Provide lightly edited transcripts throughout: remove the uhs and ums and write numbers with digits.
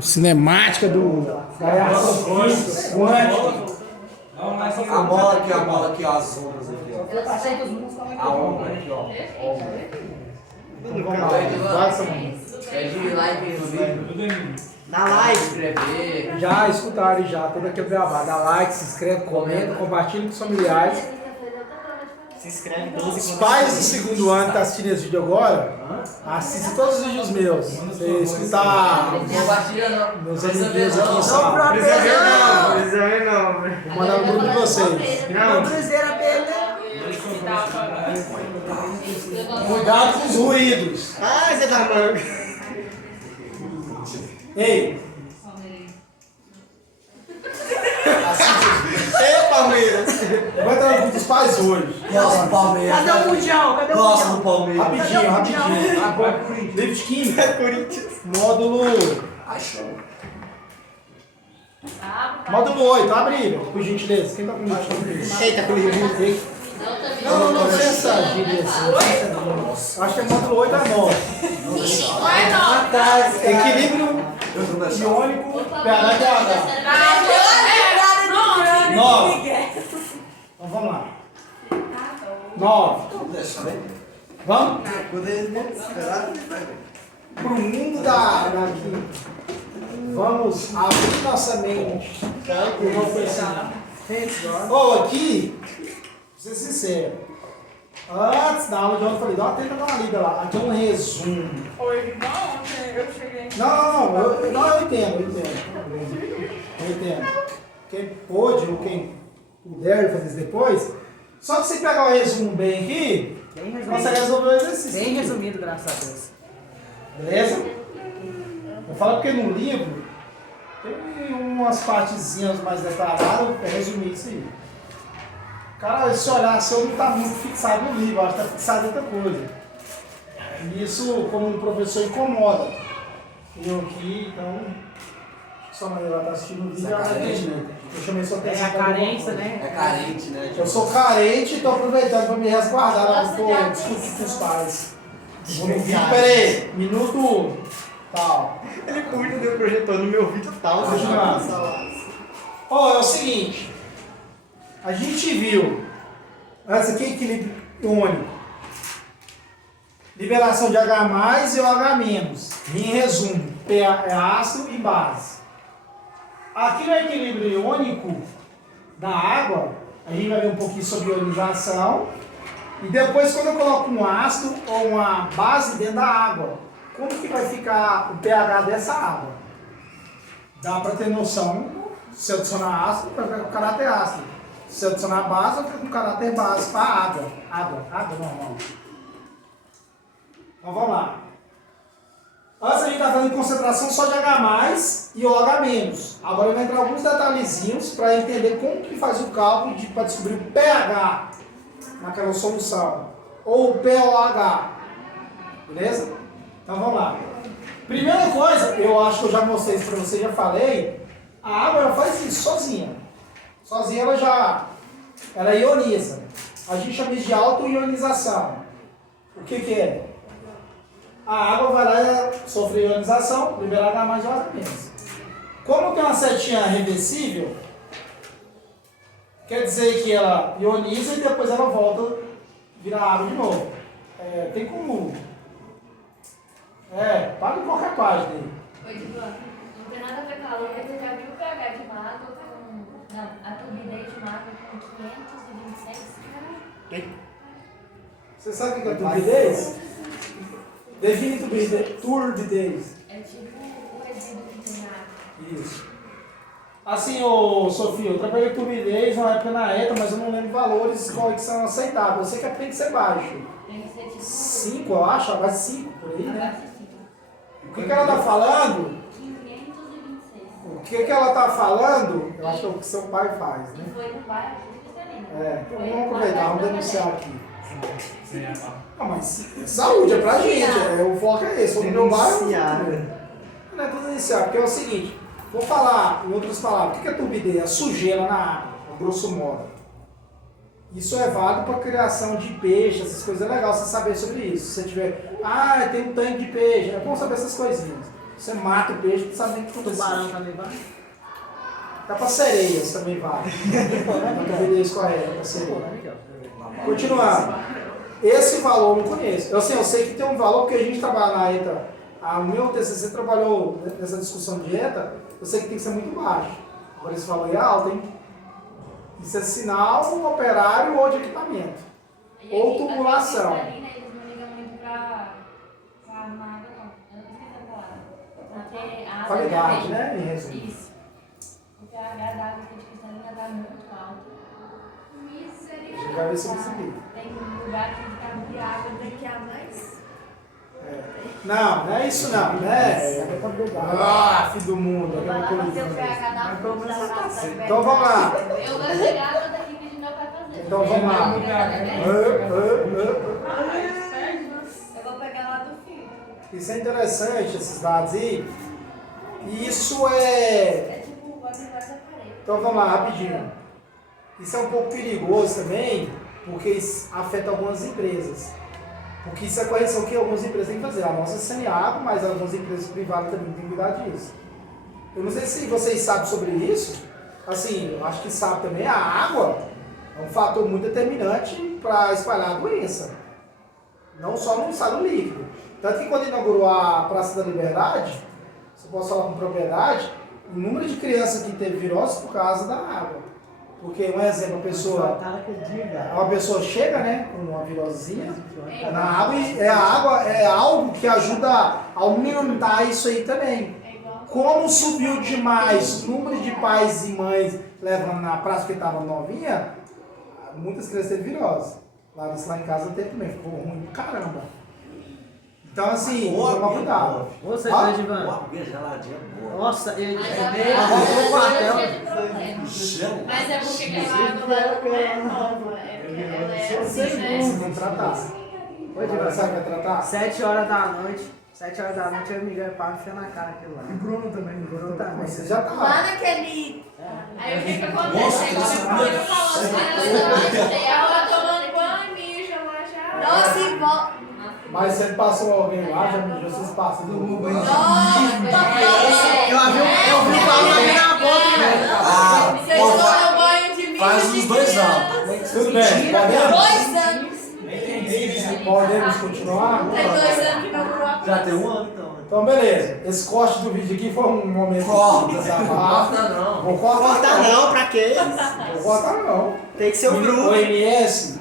Cinemática do. Variação quântica. A bola aqui, ó, as ondas aqui, ó. A onda aqui, ó. É de like no vídeo. Na live. Inscrever. Já escutaram já, todo aquele beabá. Dá like, se inscreve, comenta, compartilha com os familiares. Se inscreve. Os pais do segundo ano que estão assistindo esse vídeo agora, assistem todos os vídeos meus. Você escutar Compartilha não. meus amiguinhos aqui em sala. Não. Vou mandar no grupo de vocês. Não. Cuidado com os ruídos. Ah, você tá manga. Ei, Ei, Palmeiras. vai entrar no grupo dos pais hoje. Nossa, Palmeiras. Cadê o Mundial? Cadê o Gosto do Mundial? Palmeiras. Rapidinho. Livro de Química. É Corinthians. Módulo. Módulo 8, abre aí, por gentileza. Quem tá com livro? Eita, com livro. Não, pensa, gíria assim. Acho que é módulo 8 a 9. Equilíbrio iônico, pH de água. 9. Então vamos lá. 9. Vamos? Pro mundo da química. Vamos abrir nossa mente. E vamos pensar. Aqui, vou ser sincero. Antes da aula de ontem eu falei, dá uma tenta dar uma lida lá. Aqui é um resumo. Oi, não, eu cheguei. Não, eu entendo. Eu entendo. Quem pôde ou quem puder fazer isso depois, só que você pegar o resumo bem aqui, você resolver o exercício. Bem resumido, graças a Deus. Beleza? Eu falo porque no livro tem umas partezinhas mais detalhadas, é resumir isso aí. Cara, se olhar assim, eu não está muito fixado no livro, eu acho que está fixado em outra coisa. E isso, como um professor, incomoda. Eu aqui, então, sua mãe vai estar assistindo o vídeo e ela vai entender. Eu chamei sua atenção. É a carência, né? É carente, né? Eu sou carente e estou aproveitando para me resguardar lá no discutir com os pais. Vou no vídeo, peraí, minuto tal. Ele curte o projetor no meu vídeo tal. Ó, é o seguinte. A gente viu, antes aqui, equilíbrio iônico, liberação de H+, e OH-. Em resumo, pH é ácido e base. Aqui no equilíbrio iônico da água, a gente vai ver um pouquinho sobre ionização. E depois, quando eu coloco um ácido ou uma base dentro da água, como que vai ficar o pH dessa água? Dá para ter noção, se eu adicionar ácido, vai ficar com caráter ácido. Se eu adicionar base, eu fico com caráter base para água. Água normal. Então vamos lá. Antes a gente está falando de concentração só de H+, e OH-. Agora vai entrar alguns detalhezinhos para entender como que faz o cálculo para descobrir o pH naquela solução. Ou o pOH. Beleza? Então vamos lá. Primeira coisa, eu acho que eu já mostrei isso para você, já falei. A água ela faz isso sozinha. Sozinha ela ioniza. A gente chama isso de auto-ionização. O que é? A água vai lá e sofre ionização, libera H+, e OH-. Como tem uma setinha reversível, quer dizer que ela ioniza e depois ela volta a virar água de novo. Tem como... para em qualquer página aí. Oi, Divan, não tem nada a ver com a lua, mas você já viu o pH de uma água com... Não, a turbidez de uma água com 526? Você sabe o que é turbidez? Define turbidez. É tipo o resíduo que tem na água. Isso. Assim, Sofia, eu trabalhei com turbidez uma época na ETA, mas eu não lembro valores qual que são aceitáveis. Eu sei que tem que ser baixo. Tem que ser tipo... 5, eu acho, vai 5 por aí, né? Vai ser 5. O que ela está falando? 526. O que ela está falando? Eu acho que é o que seu pai faz, né? E foi no bairro de Então vamos aproveitar, vamos denunciar aqui. Não, mas saúde é pra gente, o foco é esse. O meu bairro não é denunciar, porque é o seguinte, vou falar em outras palavras, o que é turbidez? A sujeira na água, a grosso modo. Isso é válido para a criação de peixe, essas coisas é legal você saber sobre isso. Se você tiver, tem um tanque de peixe, é bom saber essas coisinhas. Você mata o peixe, não sabe nem o que O aconteceu. tubarão também vai? Dá pra sereias também vai. Não deveria escorrer, dá pra sereia. Continuando. Esse valor eu não conheço. Eu sei que tem um valor, porque a gente trabalha na ETA. O meu TCC trabalhou nessa discussão de ETA, eu sei que tem que ser muito baixo. Agora esse valor é alto, hein? Isso é sinal operário ou de equipamento. Ou tubulação. Eles não ligam muito pra armada, não. Eu não esqueci a palavra. Porque a água Qualidade, também. né? Em resumo. Isso. O pH da água de cristalina está muito alto. Deixa eu já ver sobre isso aqui. Tem lugar que fica de água daqui a mais. Não é isso não, né? Filho do mundo. Vai lá aquela fazer o coisa. pH da água da praça. Então vamos lá. Eu vou chegar toda aqui pedindo meu pai fazer. Então vamos lá. Eu vou pegar lá do filho. Isso é interessante, esses dados aí. E isso é. É tipo, vai levar essa parede. Então vamos lá, rapidinho. Isso é um pouco perigoso também, porque isso afeta algumas empresas. Porque isso é correção que algumas empresas têm que fazer. A nossa é saneável, mas algumas empresas privadas também têm que cuidar disso. Eu não sei se vocês sabem sobre isso. Assim, eu acho que sabe também, a água é um fator muito determinante para espalhar a doença. Não só no estado líquido. Tanto que quando inaugurou a Praça da Liberdade, se eu posso falar com propriedade, o número de crianças que teve virose por causa da água. Porque, um exemplo, uma pessoa chega, né, com uma virosinha na água e a água é algo que ajuda a aumentar isso aí também. Como subiu demais o número de pais e mães levando na praça que estava novinha, muitas crianças teve virose. Lá em casa teve também, ficou ruim pra caramba. Então assim, toma cuidado. Você, Ah, né, Divan? Uma aguinha geladinha boa. Nossa, ele Mas arrumou o quartel. Gelo. Mas é porque aquela água lá não é nova. É porque ela é assim, né? Vocês vão tratar. Oi, Agora Divan. sabe o que vai tratar? 7 horas da noite. 7 horas da noite eu me ganho para enfiar na cara aquilo lá. E Bruno também. Bruno também. Você já tá Lá lá. naquele. Aí o que que Nossa, acontece? nossa, Eu falando, ela tomando banho, mija lá já. Nossa, e volta. Mas você passou alguém lá, já mijou, vocês passam do mundo. Eu vi o Paulo aqui na boca, velho. Ah, Vocês tomam banho de mijo faz de uns 2 criança. anos. Tudo bem, podemos? 2 anos. Podemos continuar? Tem 2 anos que inaugurou a Já tem 1 ano então. Então, beleza. Esse corte do vídeo aqui foi um momento Corta. de desabafo. Corta não. Vou cortar Corta não, pra quê? Vou cortar não. Tem que ser o O grupo. MS,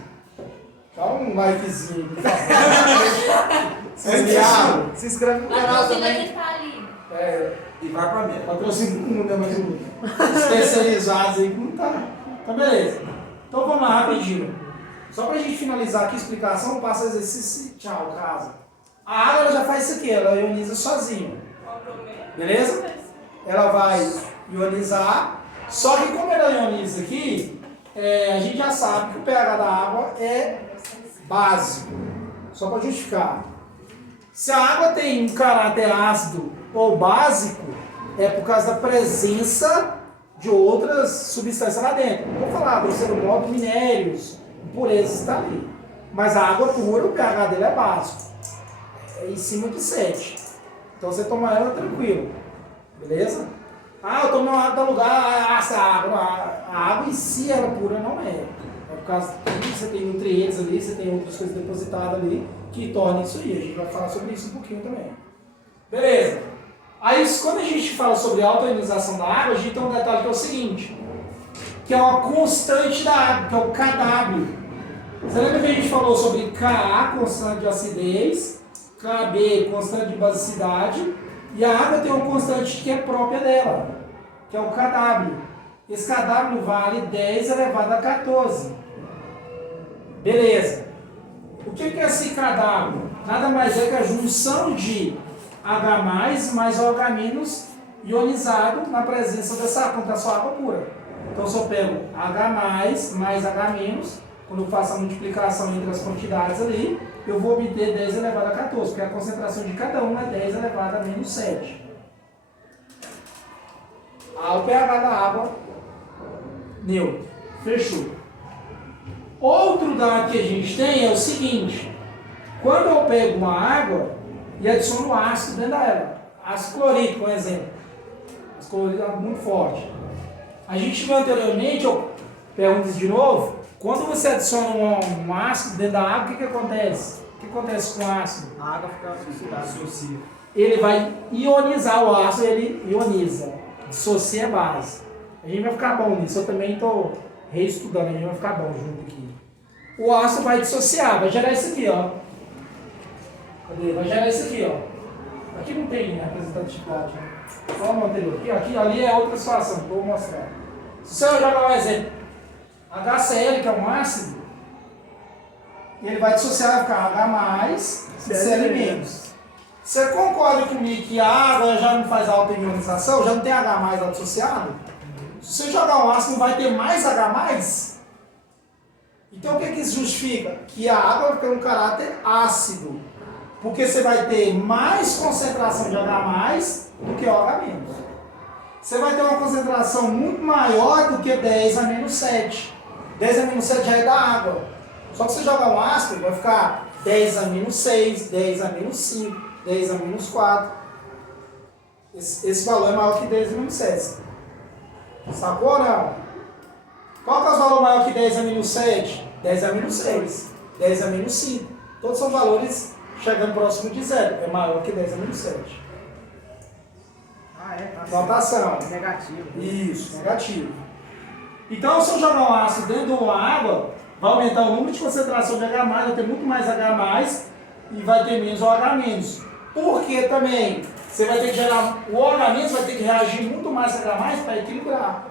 dá um likezinho, por favor. Saneado. Se inscreve no A canal torcida também. que tá ali. E vai pra mim. Patrocínio do mundo, né? Mas os especializados aí que não tá. Então, beleza. Então, vamos lá, rapidinho. Só pra gente finalizar aqui a explicação, eu passo o exercício e tchau, casa. A água ela já faz isso aqui, ela ioniza sozinha. Beleza? Ela vai ionizar, só que como ela ioniza aqui, a gente já sabe que o pH da água é básico. Só para justificar. Se a água tem um caráter ácido ou básico, é por causa da presença de outras substâncias lá dentro. Vou falar, grosseiro modo, minérios, impurezas está ali. Mas a água pura, o pH dela é básico. É em cima de 7. Então você toma ela tranquilo. Beleza? Eu tomei uma água tal lugar, essa água. A água em si, ela pura não é. É por causa que você tem nutrientes ali, você tem outras coisas depositadas ali que tornam isso aí. A gente vai falar sobre isso um pouquinho também. Beleza. Aí quando a gente fala sobre a autoionização da água, a gente tem um detalhe que é o seguinte, que é uma constante da água, que é o KW. Você lembra que a gente falou sobre Ka, constante de acidez, Kb, constante de basicidade, e a água tem uma constante que é própria dela, que é o KW. Esse KW vale 10 elevado a 14. Beleza. O que é esse KW? Nada mais é que a junção de H+, mais OH- ionizado na presença dessa água, quando a sua água pura. Então, se eu pego H+, mais H-, quando eu faço a multiplicação entre as quantidades ali, eu vou obter 10 elevado a 14, porque a concentração de cada um é 10 elevado a menos 7. O pH da água, neutro. Fechou. Outro dado que a gente tem é o seguinte, quando eu pego uma água e adiciono ácido dentro dela, Ácido clorídrico, por exemplo. Ácido clorídrico é muito forte. A gente viu anteriormente, eu pergunto isso de novo, quando você adiciona um ácido dentro da água, o que acontece? O que acontece com o ácido? A água fica associada. Ele vai ionizar o ácido, ele ioniza, dissocia a base. A gente vai ficar bom nisso, eu também estou reestudando, a gente vai ficar bom junto aqui. O ácido vai dissociar, vai gerar isso aqui, ó. Cadê? Vai gerar isso aqui, ó. Aqui não tem representatividade, né? Só no anterior. Aqui, ali é outra situação, vou mostrar. Se eu jogar um exemplo, HCl, que é um ácido, ele vai dissociar, vai ficar H+, Cl-. Você concorda comigo que a água já não faz alta ionização, já não tem H+ associado? Se você jogar um ácido, não vai ter mais H+? Então o que isso justifica? Que a água vai ter um caráter ácido. Porque você vai ter mais concentração de H+ do que OH-. Você vai ter uma concentração muito maior do que 10-7. 10-7 já é da água. Só que se você jogar um ácido, vai ficar 10-6, 10-5, 10-4. Esse valor é maior que 10-7. Sacou ou não? Qual que é o valor maior que 10-7? 10-6, 10-5. Todos são valores chegando próximo de zero. É maior que 10-7. Ah, é? Tá Notação. Negativo. Isso, negativo. Então, se eu jogar um ácido dentro de uma água, vai aumentar o número de concentração de H+, vai ter muito mais H+, e vai ter menos OH-. Porque também você vai ter que gerar, o OH- vai ter que reagir muito mais H+ para equilibrar.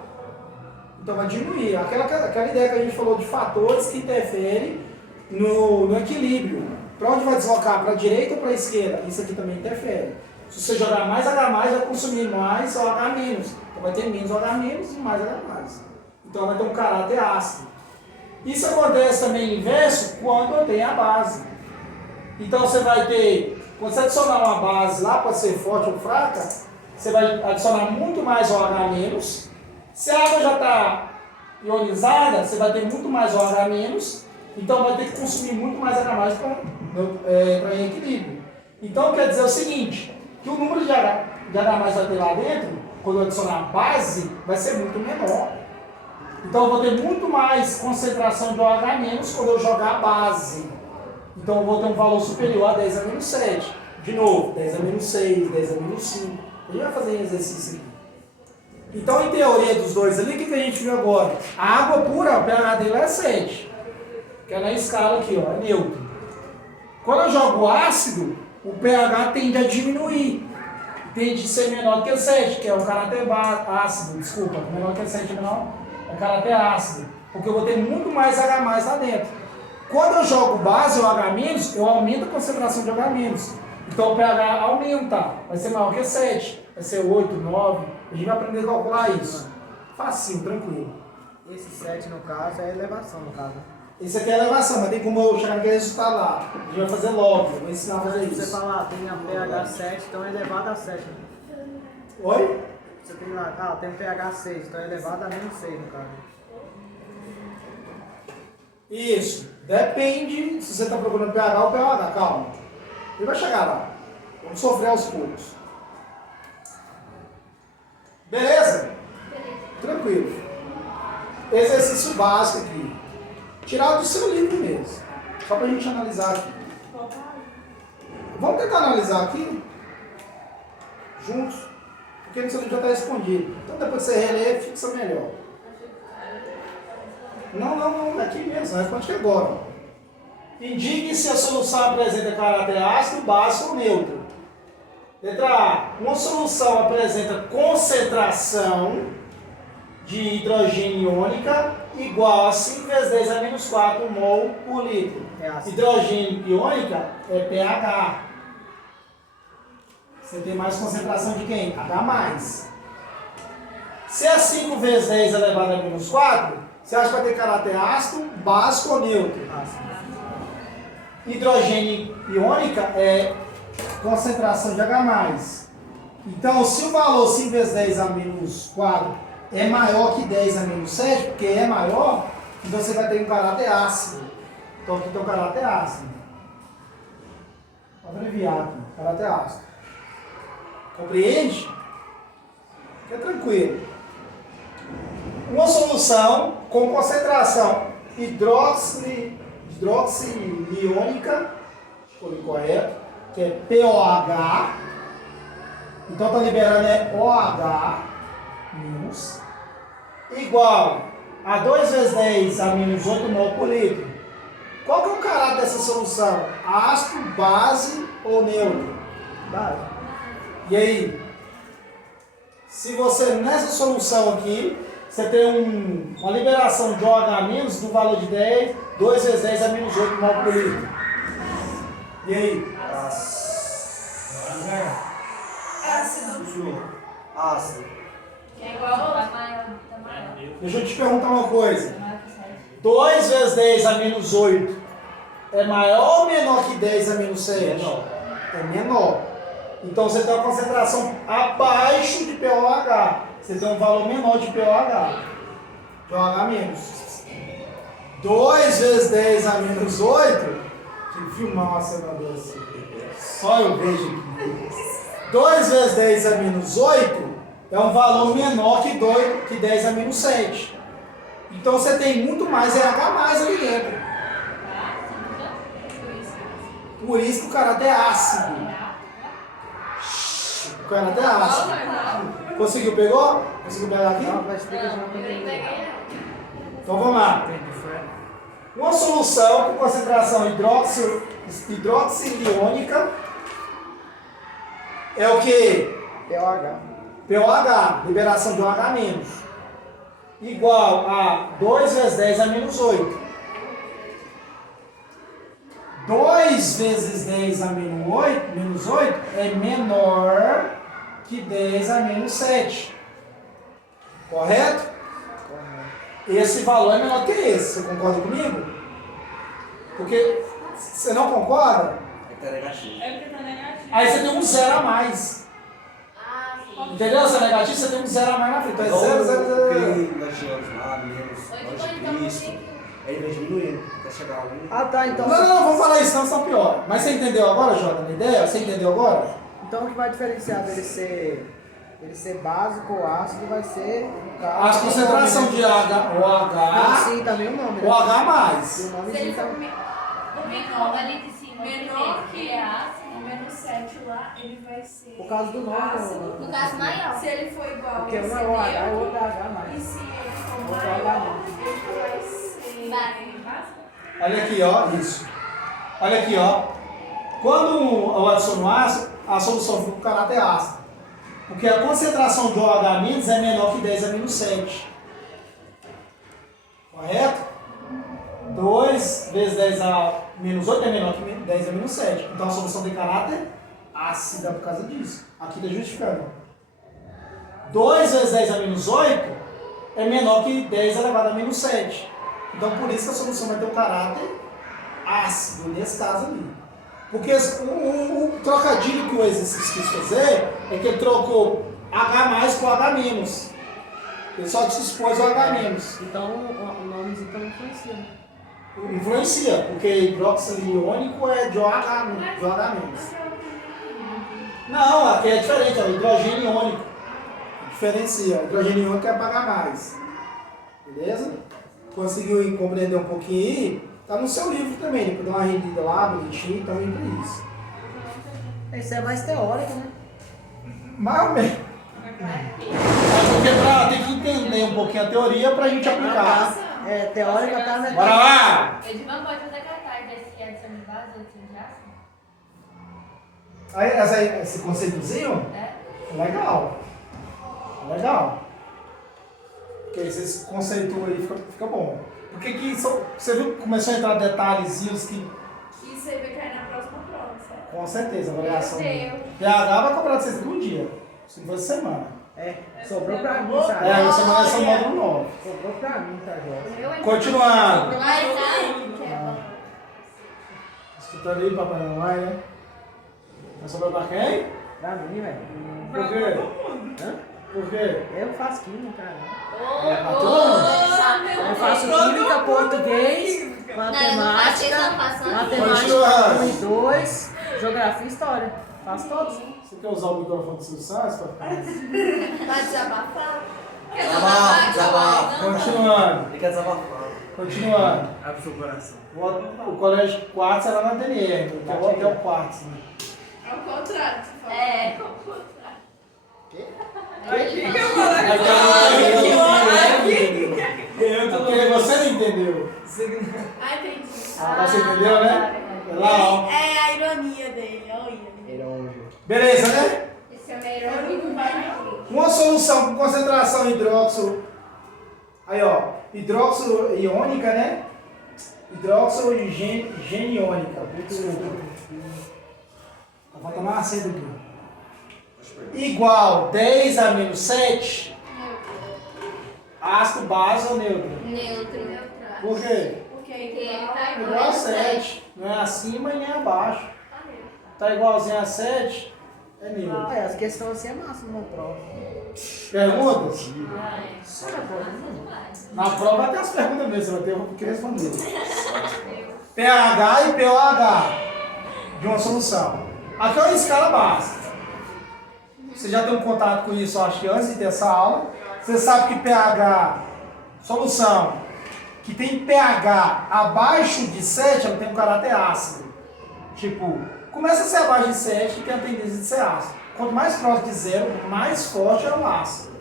Então vai diminuir. Aquela ideia que a gente falou de fatores que interferem no equilíbrio. Para onde vai deslocar? Para a direita ou para a esquerda? Isso aqui também interfere. Se você jogar mais H+, vai consumir mais OH-. Então vai ter menos OH- e mais H+. Então vai ter um caráter ácido. Isso acontece também inverso quando tem a base. Então você vai ter, quando você adicionar uma base lá, pode ser forte ou fraca, você vai adicionar muito mais OH-. Se a água já está ionizada, você vai ter muito mais OH-, então vai ter que consumir muito mais H+ para em equilíbrio. Então quer dizer o seguinte, que o número de H+ vai ter lá dentro, quando eu adicionar a base, vai ser muito menor. Então eu vou ter muito mais concentração de OH- quando eu jogar a base. Então eu vou ter um valor superior a 10-7. De novo, 10-6, 10-5. A gente vai fazer um exercício aqui. Então, em teoria dos dois ali, o que a gente viu agora? A água pura, o pH dele é 7. Que é na escala aqui, ó, é neutro. Quando eu jogo ácido, o pH tende a diminuir. Tende a ser menor que 7, que é o caráter ácido. Desculpa, menor que 7 menor, é o caráter ácido. Porque eu vou ter muito mais H+ lá dentro. Quando eu jogo base ou H-, eu aumento a concentração de H-. Então o pH aumenta, vai ser maior que 7, vai ser 8, 9. A gente vai aprender a calcular isso. Facinho, tranquilo. Esse 7 no caso é elevação no caso. Esse aqui é a elevação, mas tem como eu chegar naquele resultado lá. A gente vai fazer logo, eu vou ensinar a fazer Você isso. fala, tem a pH 7, então é elevado a 7. Oi? Você tem lá, tem um pH 6, então é elevado a menos 6 no caso. Isso. Depende se você está procurando pH ou pH, calma. Ele vai chegar lá. Vamos sofrer aos poucos. Beleza? Tranquilo. Exercício básico aqui. Tirado do seu livro mesmo. Só pra gente analisar aqui. Vamos tentar analisar aqui? Juntos? Porque no seu livro já está respondido. Então depois que você relê, fixa melhor. Não, aqui mesmo, responde aqui agora. Indique se a solução apresenta caráter ácido, básico ou neutro. Letra A. Uma solução apresenta concentração de hidrogênio iônica igual a 5 vezes 10 a menos 4 mol por litro. Hidrogênio iônica é pH. Você tem mais concentração de quem? H+. Se é 5 vezes 10 elevado a menos 4, você acha que vai ter caráter ácido, básico ou neutro? Hidrogênio iônica é concentração de H+. Então, se o valor 5 vezes 10 a menos 4 é maior que 10 a menos 7, porque é maior, então você vai ter um caráter ácido. Então aqui tem um caráter ácido. Vou abreviar aqui, caráter ácido. Compreende? É tranquilo. Uma solução com concentração hidroxiliônica, estou correto, que é POH. Então está liberando OH menos, igual a 2 vezes 10 a menos 8 mol por litro. Qual que é o caráter dessa solução? Ácido, base ou neutro? Base. E aí? Se você, nessa solução aqui, você tem uma liberação de OH menos do valor de 10, 2 vezes 10 a menos 8 mol por litro. E aí? Ácido. Que é igual a maior. Deixa eu te perguntar uma coisa. Maior que 7. 2 vezes 10 a menos 8 é maior ou menor que 10 a menos 7? Menor. É menor. Então você tem uma concentração abaixo de POH. Você tem um valor menor de POH. De OH menos. 2 vezes 10 a menos 8. Que filmaça, meu Deus. Só eu vejo aqui. 2 vezes 10 a menos 8 é um valor menor que 10 a menos 7. Então você tem muito mais RH mais ali dentro. Por isso que o caráter é ácido. O caráter é ácido. Conseguiu? Pegou? Conseguiu pegar aqui? Não, vai explicar já também. Então vamos lá. Uma solução com concentração hidroxiliônica é o que? POH. POH, liberação de OH menos, igual a 2 vezes 10 a menos 8. 2 vezes 10 a menos 8 é menor que 10 a menos 7. Correto? Esse valor é menor que esse. Você concorda comigo? Porque você não concorda? É que tá negativo. É porque tá negativo. Aí você tem um zero a mais. Entendeu? Se é negativo, você tem um zero a mais na frente. Então é 0, 0, 0. Que nós tínhamos lá, menos, antes de Cristo. Aí ele vem diminuindo, até chegar a 1. Ah, tá, então. Não, vamos falar isso, senão pior. Mas você entendeu agora, Jota, a ideia? Você entendeu agora? Então o que vai diferenciar dele ser básico ou ácido vai ser o caso. A concentração de OH, Sim, também o nome. o H E mais. o nome Se ele sim, for tá. menor ali de cima, Menor que ele é ácido. o menos 7 lá, ele vai ser. Por causa do nome. ácido. No caso maior. Se ele for igual, Porque vai um ser é o H e o neutro. outro é H E mais. se ele for Outro é maior, H. ele vai ser. Básico. Olha aqui, ó, isso. Olha aqui, ó. Quando eu adiciono ácido, a solução fica com caráter ácido. Porque a concentração de OH menos é menor que 10 a menos 7. Correto? 2 vezes 10 a menos 8 é menor que 10 a menos 7. Então a solução tem caráter ácida por causa disso. Aqui está justificando. 2 vezes 10 a menos 8 é menor que 10 elevado a menos 7. Então por isso que a solução vai ter um caráter ácido, nesse caso ali. Porque o trocadilho que o exercício quis fazer é que ele trocou H mais por H menos. Ele só dispôs o H menos. Então o nome então influencia. Influencia, porque hidroxiliônico é de OH menos. Não, aqui é diferente, é o hidrogênio iônico. Diferencia. O hidrogênio iônico é para H mais. Beleza? Conseguiu compreender um pouquinho aí? Tá no seu livro também, depois dá uma rendida lá, bonitinho, também para isso. Isso é mais teórico, né? Mais ou menos. É porque tem que entender um pouquinho a teoria pra gente aplicar. É, teórica tá na. Bora lá! Edvan pode fazer cartaz desse que é de de base, outro de aço. Aí, esse conceitozinho? É? Legal. Legal. Porque esse conceito aí fica bom. Porque que você viu que começou a entrar detalhezinhos que. Isso aí vai cair na próxima prova, certo? Com certeza, avaliação. Meu Deus. PH vai cobrar de vocês um dia. 50 semana. É, sobrou pra mim, tá? É, a semana é só módulo 9. Sobrou pra mim, tá, Jorge? Eu ainda. Continuando. Mas sabe que é bom. Escutando aí, papai e mamãe, né? Vai sobrar pra quem? Pra mim, velho. Por quê? Hã? Por quê? Eu faço química, cara. Pra todo mundo? Eu faço química, português, matemática, matemática 1 e 2, geografia e história. Faz todos. Você quer usar o microfone do Silvio Santos pra ficar mais... Vai desabafar? Desabafa. Continuando. Ele quer desabafar. Continuando. Abre seu coração. O colégio Quartz era na Ateliê, que é o hotel Quartz. Né? Ao contrário, você fala. É, ao contrário. Porque você não entendeu. Ah, entendi. Ah, você entendeu, né? É lá, ó. É a ironia dele, olha. Beleza, né? Esse é o melhor amigo vai. Uma solução com concentração hidróxido. Aí, ó. Hidróxido iônica, né? Hidróxido geniônica. Vou tomar uma acento aqui. Igual 10 a menos 7. Ácido, base ou neutro? Neutro. Por quê? Porque Igual a 7. Não é acima e nem abaixo. Tá igualzinho a 7, é neutro. As questões assim é massa numa prova. Perguntas? Na prova vai ter as perguntas mesmo, você vai ter que responder. pH e pOH de uma solução. Aqui é uma escala básica. Você já tem um contato com isso, acho que antes de ter essa aula. Você sabe que pH, solução, que tem pH abaixo de 7, ela tem um caráter ácido. Tipo, começa a ser abaixo de 7 e tem a tendência de ser ácido. Quanto mais próximo de 0, mais forte é o ácido.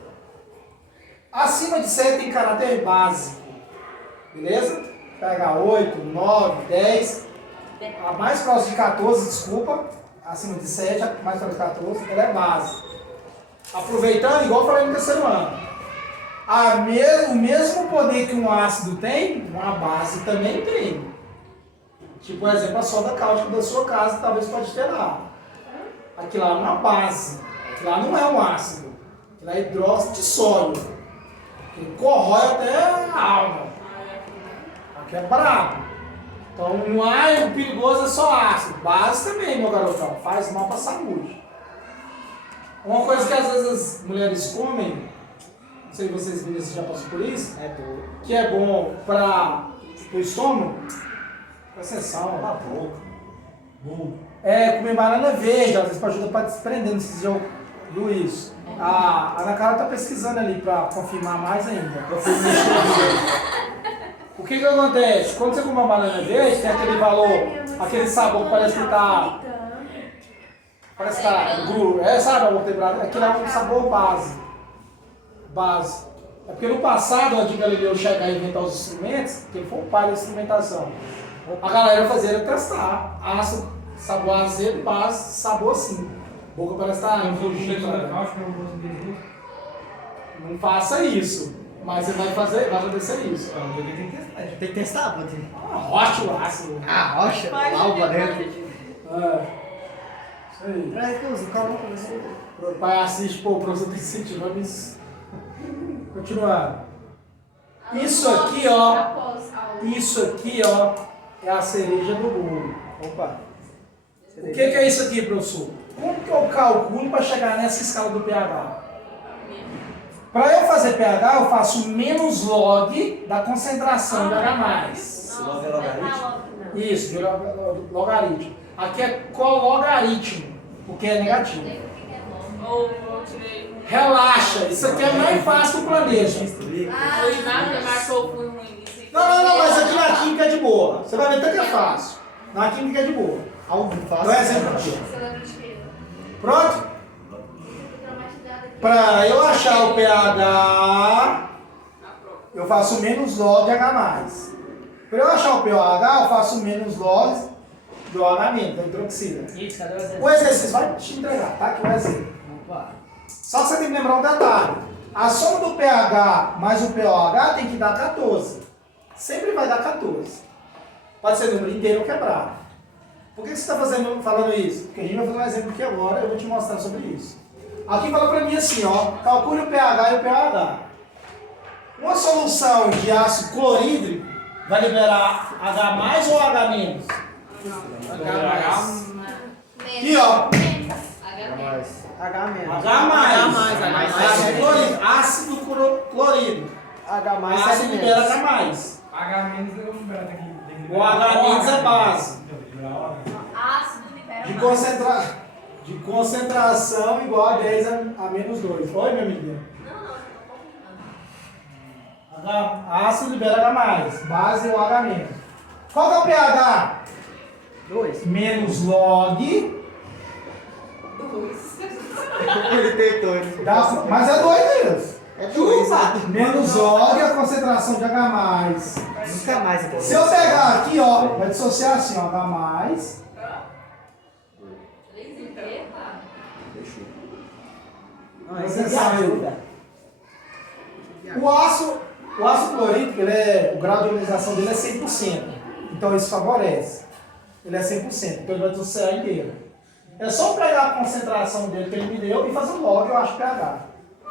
Acima de 7 tem caráter básico. Beleza? pH 8, 9, 10. A mais próxima de 14, desculpa. Acima de 7, a mais próxima de 14, ela é base. Aproveitando, igual eu falei no terceiro ano. O mesmo poder que um ácido tem, uma base também tem. Tipo, por exemplo, a soda cáustica da sua casa talvez pode ter lá. Aquilo lá é uma base. Aquilo lá não é um ácido. Aquilo lá é hidróxido de sódio. Ele corrói até a alma. Aqui é brabo. Então, o perigoso é só ácido. Base também, meu garotão. Faz mal para a saúde. Uma coisa que às vezes as mulheres comem, não sei se vocês viram se já passou por isso, que é bom para o estômago, para sessão, para a boca. É comer banana verde, às vezes ajuda para desprender, não sei se já ouviu isso. A Ana Carla está pesquisando ali para confirmar mais ainda. O que acontece? Quando você come uma banana verde, tem aquele valor, aquele sabor que parece que está... Parece que tá duro. Sabe a vertebrado? Aquilo é um sabor base. É porque no passado, antes de Galileu chegar a inventar os instrumentos, que ele foi o pai da instrumentação, a galera fazia era testar. Ácido, sabor azedo, base, sabor assim. Boca parece estar não faça isso. Mas você vai acontecer isso. Tem que testar, pode ser. Rocha o ácido. Rocha? Alva dentro. Isso aí. Traz que eu uso, calma com você. O pai assiste, o professor tem que sentir, vamos continuar. Isso aqui, ó, é a cereja do bolo. Opa. O que é isso aqui, professor? Como que eu calculo para chegar nessa escala do pH? Para eu fazer pH, eu faço menos log da concentração de H+. Esse log é logaritmo? Isso, de logaritmo. Aqui é cologaritmo, porque é negativo. Relaxa, isso aqui é mais fácil do planeta. Não, mas aqui na química é de boa. Você vai ver até que é fácil. Na química é de boa. Algo fácil. Dá um exemplo aqui. Pronto? Para eu achar o pH, eu faço menos log de H+. Para eu achar o pH, eu faço menos log do H-, da hidroxila. Isso, cadê o exemplo? O exercício vai te entregar, tá? Que vai exemplo. Opa. Só que você tem que lembrar um detalhe. A soma do pH mais o pOH tem que dar 14. Sempre vai dar 14. Pode ser número inteiro ou quebrado. Por que você está falando isso? Porque a gente vai fazer um exemplo aqui agora, eu vou te mostrar sobre isso. Aqui fala para mim assim, ó, calcule o pH e o pOH. Uma solução de ácido clorídrico vai liberar H+ ou H-? Aqui, ó. H-. Ácido clorídrico. H+. Ácido libera H+. O H- é base. Ácido libera De de concentração igual a 10 a menos 2. Oi, minha amiguinha. Ácido libera H+, base ou H-. Qual que é o pH? 2. Menos log. Ele tentou. Mas é 2 Deus. É 2. Menos log a concentração de H+. Nunca mais eu Se eu pegar aqui, ó, vai dissociar assim, ó, H+. Não, esse é ajuda. O ácido clorídrico, o grau de ionização dele é 100%. Então isso favorece. Ele é 100%, então ele vai dissociar inteiro. É só pegar a concentração dele que ele me deu e fazer um log, eu acho pH.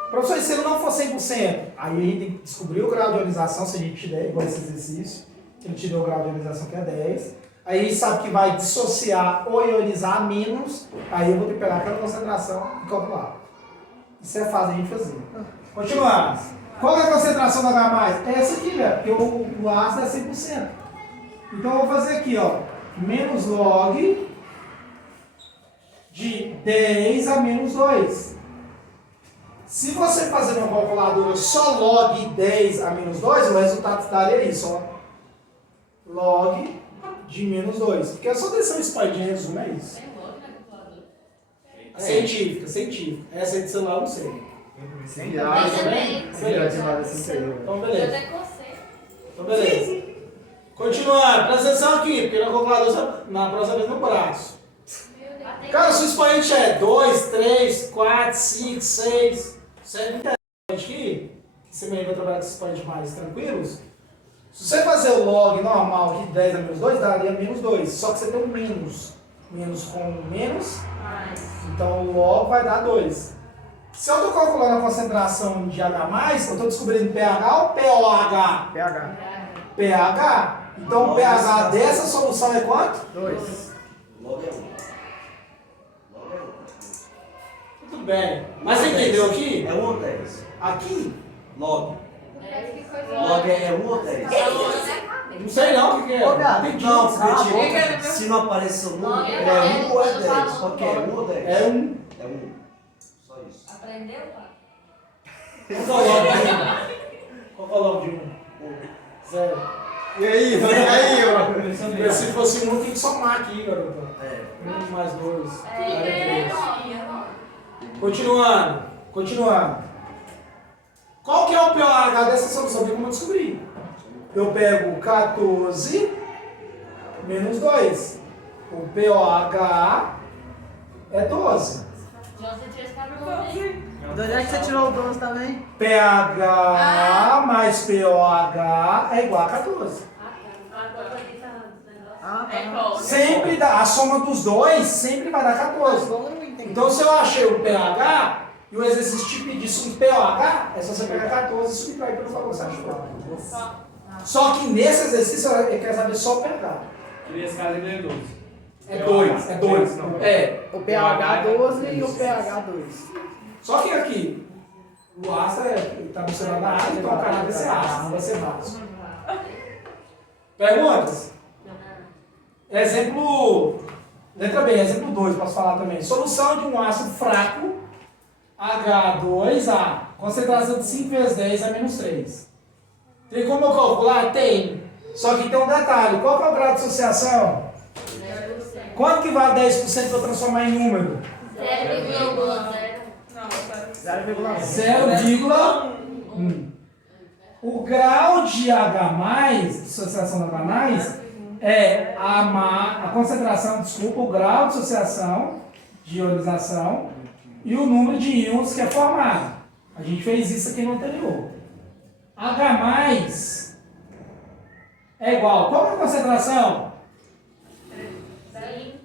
Professor, se ele não for 100%, aí a gente tem que descobrir o grau de ionização, se a gente te der, igual esse exercício, que ele te deu o grau de ionização que é 10. Aí a gente sabe que vai dissociar ou ionizar a menos, aí eu vou ter que pegar aquela concentração e calcular. Isso é fácil a gente fazer. Continuando. Qual é a concentração do H+? É essa aqui, velho, porque o ácido é 100%. Então eu vou fazer aqui, ó, menos log de 10 a menos 2. Se você fazer uma calculadora só log 10 a menos 2, o resultado daria isso, ó. Log de menos 2. Porque é só descer um spike de resumo, é isso. Tem logo na calculadora. Científica. Essa é de celular, eu não sei. Também. Então, Eu beleza. até cocei. Então, beleza. Continuando, presta atenção aqui, porque na calculadora, na próxima vez no braço. Cara, se o expoente é 2, 3, 4, 5, 6, 7, não tem aqui, você vai trabalhar com esses expoentes mais tranquilos. Se você fazer o log normal aqui de 10 a menos 2, daria menos 2. Só que você tem um menos. Menos com menos, então o log vai dar 2. Se eu estou calculando a concentração de H+, eu estou descobrindo pH ou POH? pH. pH. Então o pH dessa solução é quanto? 2. Logo é 1. Logo é 1. Tudo bem. Mas você entendeu aqui? É 1 ou 10? Aqui? Log. Que coisa. Log é 1 ou 10? Não sei não o que é. Ô, gato, Entendi. Não, porque Fica- tipo, se não aparecer o número, Log ele é é 1 ou é 10. 10? Qual que é? 1 ou 10? É um. É 1. Só isso. Aprendeu, pai? Qual é o log de um? Qual é o log de um? 0. E aí, Se fosse um, tem que somar aqui, garoto. É. 1 mais 2. É. Continuando. Qual que é o pH dessa solução? Tem como eu descobrir. Eu pego 14 menos 2. O pOH é 12. João, você tira esse cabelo aí. de onde é que você tirou o 12 também? pH mais pOH é igual a 14. Ah, É tá. qual? Sempre dá, a soma dos dois sempre vai dar 14. Eu não entendi. Então se eu achei o pH e o exercício te pedisse um pOH, é só você pegar 14 e subtrair pelo valor que você achou. Só que nesse exercício ele quer saber só o pH. E nesse caso ele é 12. É 2, é 2. É. O pH 12 e o pH 2. Só que aqui, o ácido está no celular da água, então o canal vai ser ácido, não vai ser básico. Perguntas? Exemplo, letra B, exemplo 2, posso falar também. Solução de um ácido fraco, H2A, concentração de 5 vezes 10 a menos 3. Tem como eu calcular? Tem. Só que tem um detalhe, qual que é o grau de associação? 10%. Quanto que vale 10% para transformar em número? 0,0. Não, 0,1. O grau de H+, de associação do H+, é a concentração, o grau de associação, de ionização, e o número de íons que é formado. A gente fez isso aqui no anterior. H+ é igual. Qual é a concentração? 5.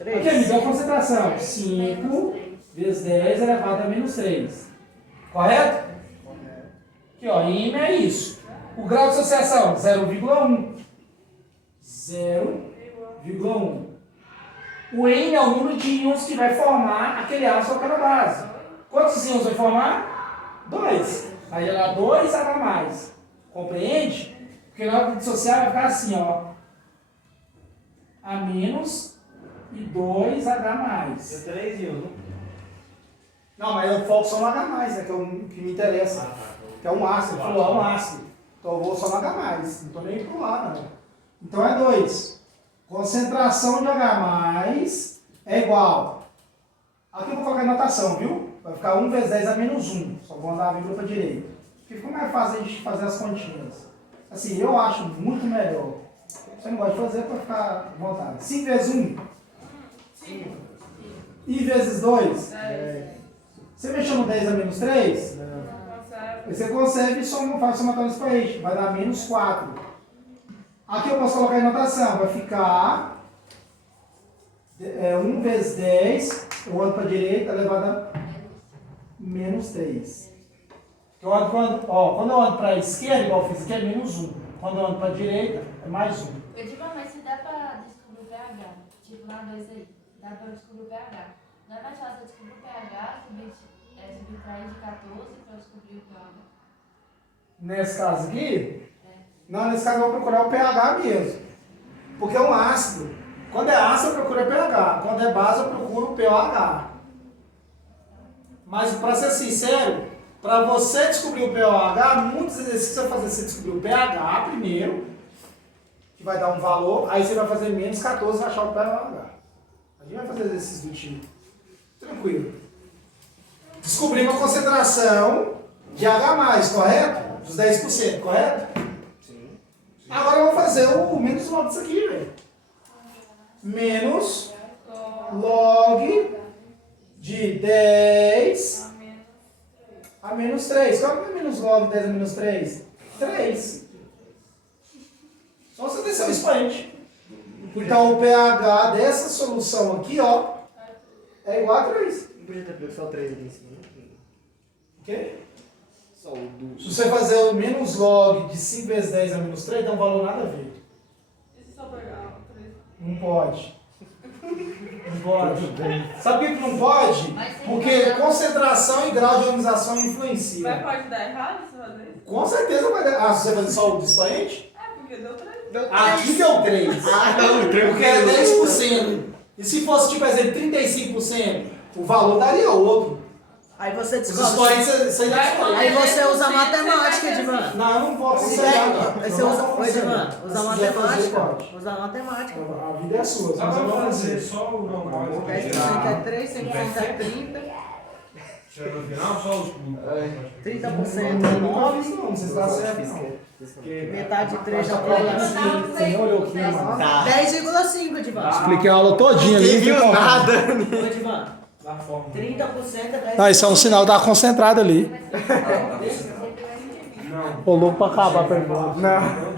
Aqui me deu a concentração. 5 vezes 10 elevado a menos 3. Correto? Aqui, ó, IM é isso. O grau de associação, 0,1. 0,1. O N é o número de íons que vai formar aquele ácido ou aquela base. Quantos íons vai formar? 2. Vai gerar 2 H+. Compreende? Porque na hora de dissociar vai ficar assim, ó. A menos e 2H+. Eu 3 e 1. Não, mas eu foco só no H+, né? Que é o que me interessa. Que é um ácido, ele falou, é um ácido. Então eu vou só no H+, não estou nem pro lá, não. Então é 2. Concentração de H+, é igual. Aqui eu vou colocar em notação, viu? Vai ficar 1 vezes 10 a menos 1. Só vou andar a vírgula para a direita. Porque fica mais fácil a gente fazer as continhas. Assim, eu acho muito melhor. Você não gosta de fazer para ficar à vontade. 5 vezes 1? 5. E vezes 2? Você mexeu no 10 a menos 3? Não consegue. Você consegue e faz somatório expoente. Vai dar menos 4. Aqui eu posso colocar em notação. Vai ficar 1 vezes 10. Eu ando para a direita, elevado a menos 3. Quando eu ando para a esquerda, igual eu fiz aqui, é menos 1. Quando eu ando para a direita, é mais 1. Eu digo, mas se dá pra descobrir o pH, tipo na 2 aí, dá pra descobrir o pH. Não é mais fácil eu descobrir o pH, subtrair de 14 pra descobrir o pH. Nesse caso aqui, não, nesse caso eu vou procurar o pH mesmo. Porque é um ácido. Quando é ácido, eu procuro o pH. Quando é base, eu procuro o pH. Mas, para ser sincero, para você descobrir o pH, muitos exercícios você vai fazer você descobrir o pH primeiro, que vai dar um valor, aí você vai fazer menos 14 e achar o pH. A gente vai fazer exercício do tipo. Tranquilo. Descobrimos a concentração de H+, correto? Dos 10%, correto? Sim. Agora eu vou fazer o menos log disso aqui, velho. Menos log de 10 a menos 3. Qual é o menos log de 10 a menos 3? 3. Só você descer o expoente. Então o pH dessa solução aqui, ó, é igual a 3. Não podia ter só 3 aqui em cima. O quê? Só o do. Se você fazer o menos log de 5 vezes 10 a menos 3, dá um valor nada a ver. E se só pegar 3? Não pode. Não pode. Sabe por que não pode? Mas tem Porque que- concentração e grau de ionização Mas influenciam. pode dar errado se fazer isso? Com certeza vai dar. Ah, se você fazer só o expoente? É, porque deu 3. Aqui deu 3. Ah, não, Porque é 10%. E se fosse, tipo, exemplo, 35%, o valor daria outro. Aí você Os descobre. expoentes, você ainda descobre. Aí você usa matemática, Edvan. Não, eu não vou Aí aconselhar, não. você Eu não usa, vou ô, Edvan, aconselhar. usa Se quiser fazer, matemática. pode. Usa matemática. A vida é sua, Só mas eu pra não vou fazer fazer. só o normal. 10% é 3, 100% é 30, Chega no final, só os 30% Eu é nunca 9, fiz, não. Não sei se dá certo, não. metade de 3 Mas já tá pode falando assim, você não olhou aqui, mano. 10,5, Edvan. Expliquei a aula todinha ali. Ninguém viu então, nada. Ô, Edvan, da forma. 30% é 10. Ah, isso é um sinal que tá concentrado ali. Não. Ô, louco pra acabar a pergunta. Não.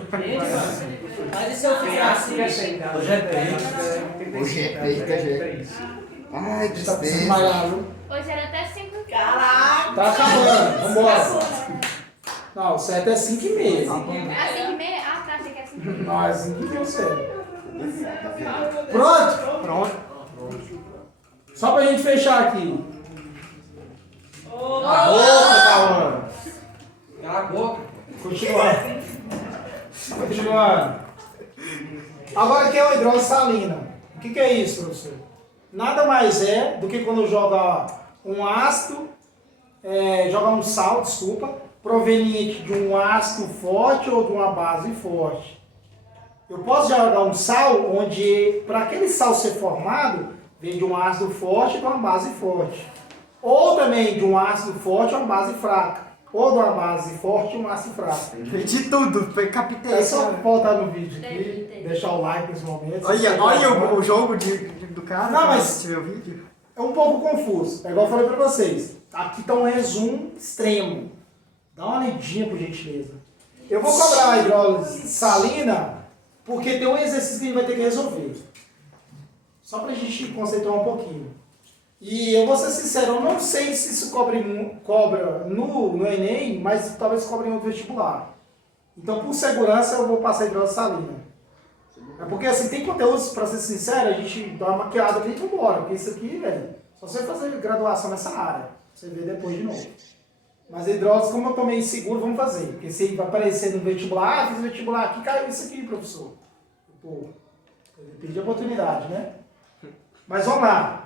Mas e se eu fizer assim? Hoje é 3. Hoje é peita, gente. Ai, Tá tristeza. precisando malhar, viu? Hoje era até 5. Caraca! Tá acabando. Vambora. Não, o certo é 5,5. Ah, 5,5? Ah, tá, achei que era 5,5. Não, é 5,5 o certo. Pronto? Pronto. Só pra gente fechar aqui. Ô, Boca, Cauã. Cala a boca. Continuando. Continuando. Agora aqui é uma hidrólise salina. O que é isso, professor? Nada mais é do que quando joga um ácido, joga um sal, desculpa, proveniente de um ácido forte ou de uma base forte. Eu posso jogar um sal onde, para aquele sal ser formado, vem de um ácido forte e de uma base forte. Ou também de um ácido forte e uma base fraca. Ou de uma base forte e um ácido fraco. De tudo, captei. É só voltar no vídeo Entendi. aqui, deixar o like nesse momento. Olha o jogo do cara. Não, mas- Se tiver o vídeo. É um pouco confuso. É igual eu falei pra vocês. Aqui tá um resumo extremo. Dá uma lidinha, por gentileza. Eu vou cobrar a hidrólise salina porque tem um exercício que a gente vai ter que resolver. Só pra gente conceituar um pouquinho. E eu vou ser sincero, eu não sei se isso cobra no Enem, mas talvez cobre em outro vestibular. Então, por segurança, eu vou passar a hidrólise salina. É porque, assim, tem conteúdos, pra ser sincero, a gente dá uma maquiada ali e vambora. Porque isso aqui, velho, só você fazer graduação nessa área. Você vê depois de novo. Mas a hidrólise, como eu tô meio inseguro, vamos fazer. Porque se vai aparecer no vestibular, fiz vestibular aqui, caiu isso aqui, professor. Pô, eu perdi a oportunidade, né? Mas vamos lá.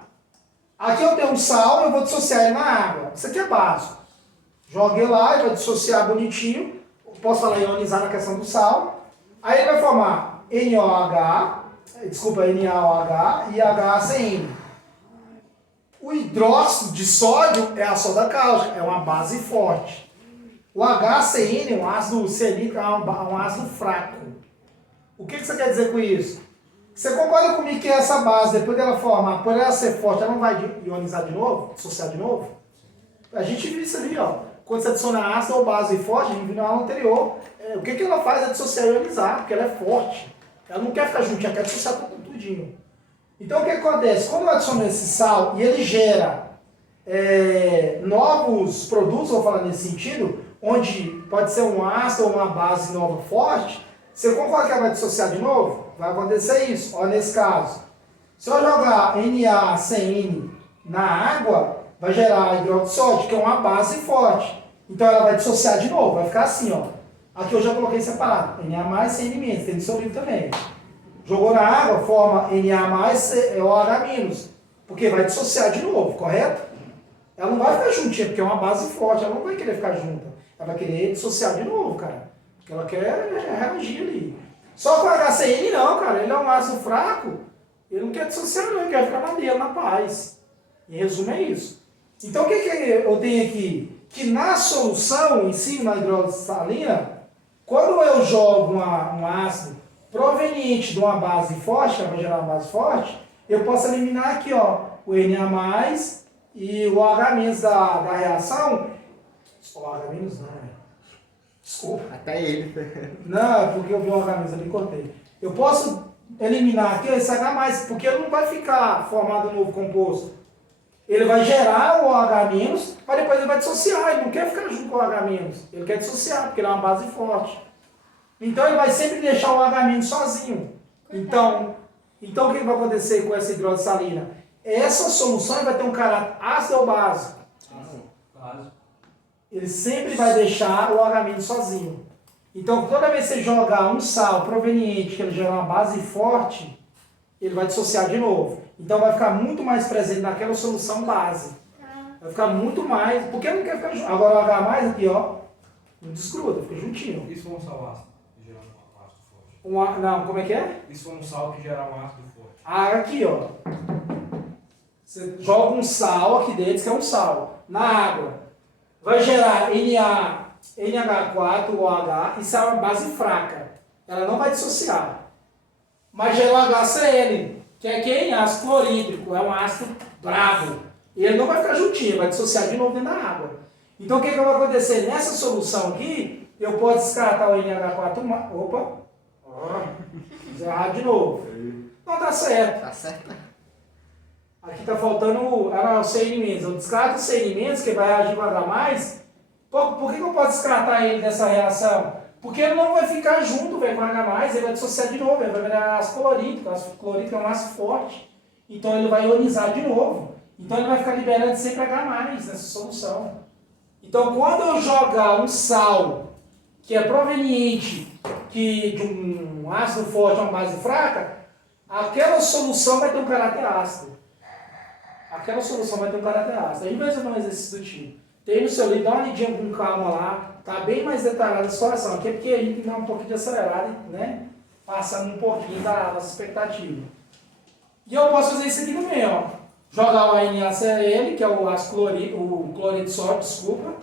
Aqui eu tenho um sal, eu vou dissociar ele na água. Isso aqui é básico. Joguei lá, ele vai dissociar bonitinho. Posso falar ionizar na questão do sal. Aí ele vai formar NaOH e HCN. O hidróxido de sódio é a soda cáustica, é uma base forte. O HCN, um ácido cianídrico, é um ácido fraco. O que você quer dizer com isso? Você concorda comigo que essa base, depois dela formar, por ela ser forte, ela não vai ionizar de novo? Dissociar de novo? A gente viu isso ali, ó. Quando você adiciona ácido ou base forte, a gente viu na aula anterior, o que ela faz é dissociar e ionizar, porque ela é forte. Ela não quer ficar juntinha, ela quer dissociar tudinho. Então o que acontece? Quando eu adiciono esse sal e ele gera novos produtos, vou falar nesse sentido, onde pode ser um ácido ou uma base nova forte, você concorda que ela vai dissociar de novo? Vai acontecer isso. Olha nesse caso. Se eu jogar NaCN na água, vai gerar hidróxido de sódio, que é uma base forte. Então ela vai dissociar de novo, vai ficar assim, ó. Aqui eu já coloquei separado. Na mais, CN-, tem no seu livro também. Jogou na água, forma Na+, OH-, porque vai dissociar de novo, correto? Ela não vai ficar juntinha, porque é uma base forte, ela não vai querer ficar junta. Ela vai querer dissociar de novo, cara. Porque ela quer reagir ali. Só que o HCN não, cara, ele é um ácido fraco, ele não quer dissociar não, ele quer ficar na dele, na paz. Em resumo é isso. Então o que eu tenho aqui? Que na solução em si, na hidrólise salina, quando eu jogo um ácido proveniente de uma base forte, que vai gerar uma base forte, eu posso eliminar aqui, ó, o Na+, e o OH- da reação. O OH- não, desculpa. Até ele. Não, porque eu vi o OH- ali e cortei. Eu posso eliminar aqui esse H+, porque ele não vai ficar formado um novo composto. Ele vai gerar o OH-, mas depois ele vai dissociar. Ele não quer ficar junto com o OH-, ele quer dissociar, porque ele é uma base forte. Então ele vai sempre deixar o OH- sozinho. Então o que vai acontecer com essa hidrólise salina? Essa solução vai ter um caráter ácido ou básico? Ele sempre vai deixar o OH- sozinho. Então toda vez que você jogar um sal proveniente, que ele gera uma base forte, ele vai dissociar de novo. Então vai ficar muito mais presente naquela solução base. Vai ficar muito mais, porque ele não quer ficar junto. Agora o H+, aqui, ó, não desgruda, fica juntinho. Isso foi um sal ácido que gerar um ácido forte. Não, como é que é? Isso foi um sal que gerar um ácido forte. Aqui, ó. Você joga um sal aqui dentro, que é um sal, na água. Vai gerar NH4OH, isso é uma base fraca. Ela não vai dissociar. Mas gera o HCl, que é quem? Ácido clorídrico, é um ácido bravo. E ele não vai ficar juntinho, vai dissociar de novo dentro da água. Então o que vai acontecer? Nessa solução aqui, eu posso descartar o NH4. Opa! Fiz errado de novo. Não, tá certo. Tá certo. Aqui tá faltando o CN-. Eu descarto o CN-, que vai reagir com H+. Por que eu posso descartar ele dessa reação? Porque ele não vai ficar junto com o H+, ele vai dissociar de novo, ele vai virar ácido clorídrico. O ácido clorídrico é um ácido forte. Então ele vai ionizar de novo. Então ele vai ficar liberando sempre H+, nessa solução. Então quando eu jogar um sal que é proveniente de um ácido forte a uma base fraca, aquela solução vai ter um caráter ácido. Aquela solução vai ter um caráter ácido. A gente vai fazer um exercício do tipo. Tem no seu livro, dá uma lidinha com calma lá. Tá bem mais detalhada a situação. Aqui é porque a gente tem que dar um pouquinho de acelerado, né? Passando um pouquinho da nossa expectativa. E eu posso fazer isso aqui também, ó. Jogar o NaCl, que é o ácido o cloreto de sódio, desculpa.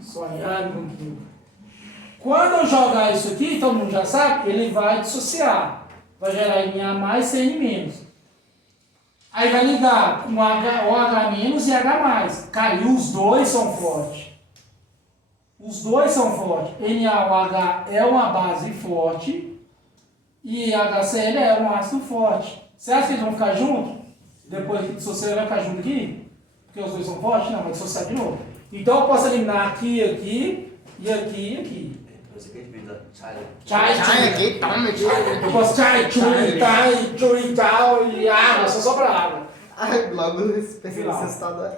Sonhando um pouquinho. Quando eu jogar isso aqui, todo mundo já sabe, ele vai dissociar. Vai gerar Na+, CN-. Aí vai ligar com OH- e H+. Cara, e os dois são fortes. Os dois são fortes. NaOH é uma base forte e HCl é um ácido forte. Você acha que eles vão ficar juntos? Depois que dissociar, vai ficar junto aqui? Porque os dois são fortes? Não, vai dissociar de novo. Então eu posso eliminar aqui, aqui e aqui e aqui. Chai, aqui, toma, eu posso chai, churi, tal e água, só pra água. Ai, logo esse Final. resultado.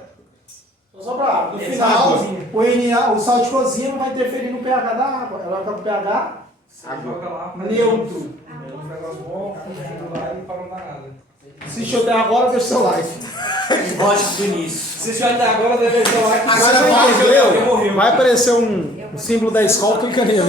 Só pra água. No Esse final, sal de cozinha. o sal de cozinha não vai interferir no pH da água. Ela vai ficar com pH Você joga lá, Neutro. é um negócio bom, fica lá e para não dar nada. Assistiu até agora, deixa o seu like. Lógico do início. Se assistiu até agora, deve deixar o like. Se você não entendeu, vai aparecer um símbolo da escola, clica nele.